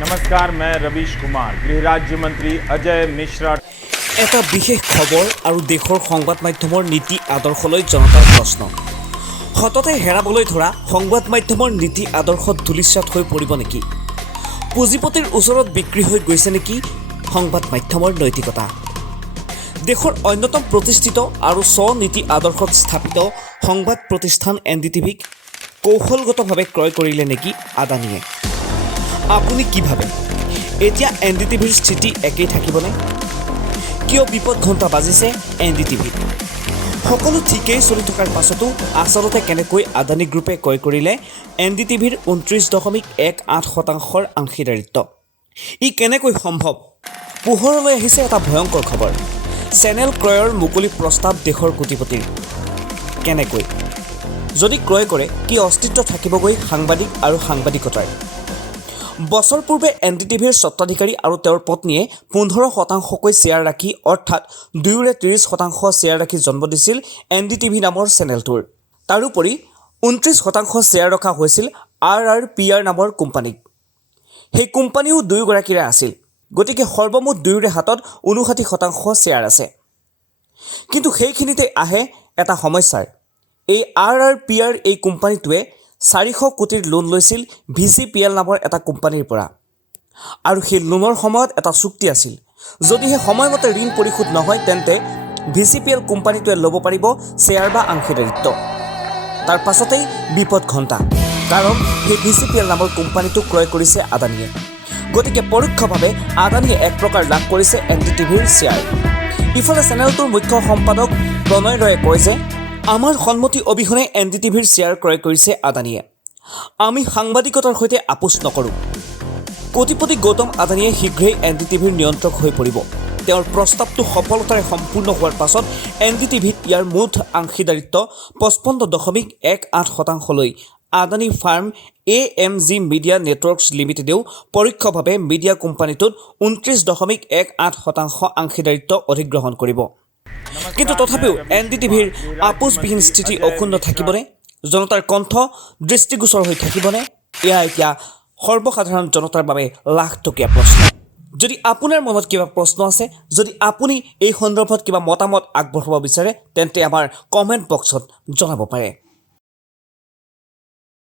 नमस्कार, मैं रवीश कुमार, गृह राज्य मंत्री अजय मिश्रा। এটা বিশেষ খবৰ আৰু দেশৰ সংবাদ মাধ্যমৰ নীতি আদৰ্শলৈ জনতাৰ প্ৰশ্ন হততে হেৰাবলৈ ধৰা সংবাদ মাধ্যমৰ নীতি আদৰ্শত ধূলিসাৎ হৈ পৰিব নেকি পুঁজিপতিৰ ওচৰত বিক্ৰী হৈ গৈছে নেকি সংবাদ মাধ্যমৰ নৈতিকতা দেশৰ অন্যতম প্ৰতিষ্ঠিত আৰু স্বনীতি আদৰ্শত স্থাপিত সংবাদ প্ৰতিষ্ঠান এনডিটিভিক কৌশলগতভাৱে ক্ৰয় কৰিলে নেকি আদানীয়ে আপুনি কি ভাবে এতিয়া এনডিটিভিৰ স্থিতি একেই থাকিবনে কিয় বিপদ ঘণ্টা বাজিছে এনডিটিভিত সকলো ঠিকেই চলি থকাৰ পাছতো আচলতে কেনেকৈ আদানী গ্ৰুপে ক্ৰয় কৰিলে এনডিটিভিৰ 29.18% অংশীদাৰিত্ব ই কেনেকৈ সম্ভৱ পোহৰলৈ আহিছে এটা ভয়ংকৰ খবৰ চেনেল ক্ৰয়ৰ মুকলি প্ৰস্তাৱ দেশৰ কোটিপতিৰ কেনেকৈ যদি ক্ৰয় কৰে কি অস্তিত্ব থাকিবগৈ সাংবাদিক আৰু সাংবাদিকতাৰ বছৰ পূৰ্বে এনডিটিভিৰ স্বত্বাধিকাৰী আৰু তেওঁৰ পত্নীয়ে 15% শ্বেয়াৰ ৰাখি অৰ্থাৎ 2.30% শ্বেয়াৰ ৰাখি জন্ম দিছিল এনডিটিভি নামৰ চেনেলটোৰ তাৰোপৰি 29% শ্বেয়াৰ ৰখা হৈছিল RRPR নামৰ কোম্পানীক সেই কোম্পানীও দুয়োগৰাকীৰে আছিল গতিকে সৰ্বমুঠ দুয়োৰে হাতত 59% শ্বেয়াৰ আছে কিন্তু সেইখিনিতে আহে এটা সমস্যাৰ এই RRPR এই কোম্পানীটোৱে 400 কোটিৰ লোন লৈছিল VCPL নামৰ এটা কোম্পানীৰ পৰা আৰু সেই লোনৰ সময়ত এটা চুক্তি আছিল যদিহে সময়মতে ঋণ পৰিশোধ নহয় তেন্তে VCPL কোম্পানীটোৱে ল'ব পাৰিব শ্বেয়াৰ বা অংশীদাৰিত্ব তাৰ পাছতেই বিপদ ঘণ্টা কাৰণ সেই VCPL নামৰ কোম্পানীটো ক্ৰয় কৰিছে আদানীয়ে গতিকে পৰোক্ষভাৱে আদানীয়ে এক প্ৰকাৰ লাভ কৰিছে এনডিটিভিৰ শ্বেয়াৰ ইফালে চেনেলটোৰ মুখ্য সম্পাদক প্ৰণয় ৰয়ে কয় যে আমাৰ সন্মতি অবিহনে এনডিটিভিৰ শ্বেয়াৰ ক্ৰয় কৰিছে আদানীয়ে আমি সাংবাদিকতাৰ সৈতে আপোচ নকৰোঁ কোটিপতি গৌতম আদানীয়ে শীঘ্ৰেই এনডিটিভিৰ নিয়ন্ত্ৰক হৈ পৰিব তেওঁৰ প্ৰস্তাৱটো সফলতাৰে সম্পূৰ্ণ হোৱাৰ পাছত এনডিটিভিত ইয়াৰ মুঠ অংশীদাৰিত্ব 55.18%লৈ Adani firm AMG media networks লিমিটেডেও পৰোক্ষভাৱে মিডিয়া কোম্পানীটোত 29.18% অংশীদাৰিত্ব অধিগ্ৰহণ কৰিব কিন্তু তথাপিও এনডিটিভিৰ আপোচবিহীন স্থিতি অক্ষুণ্ণ থাকিবনে জনতাৰ কণ্ঠ দৃষ্টিগোচৰ হৈ থাকিবনে এয়া এতিয়া সৰ্বসাধাৰণ জনতাৰ বাবে লাখটকীয়া প্ৰশ্ন যদি আপোনাৰ মনত কিবা প্ৰশ্ন আছে যদি আপুনি এই সন্দৰ্ভত কিবা মতামত আগবঢ়াব বিচাৰে তেন্তে আমাৰ কমেণ্ট বক্সত জনাব পাৰে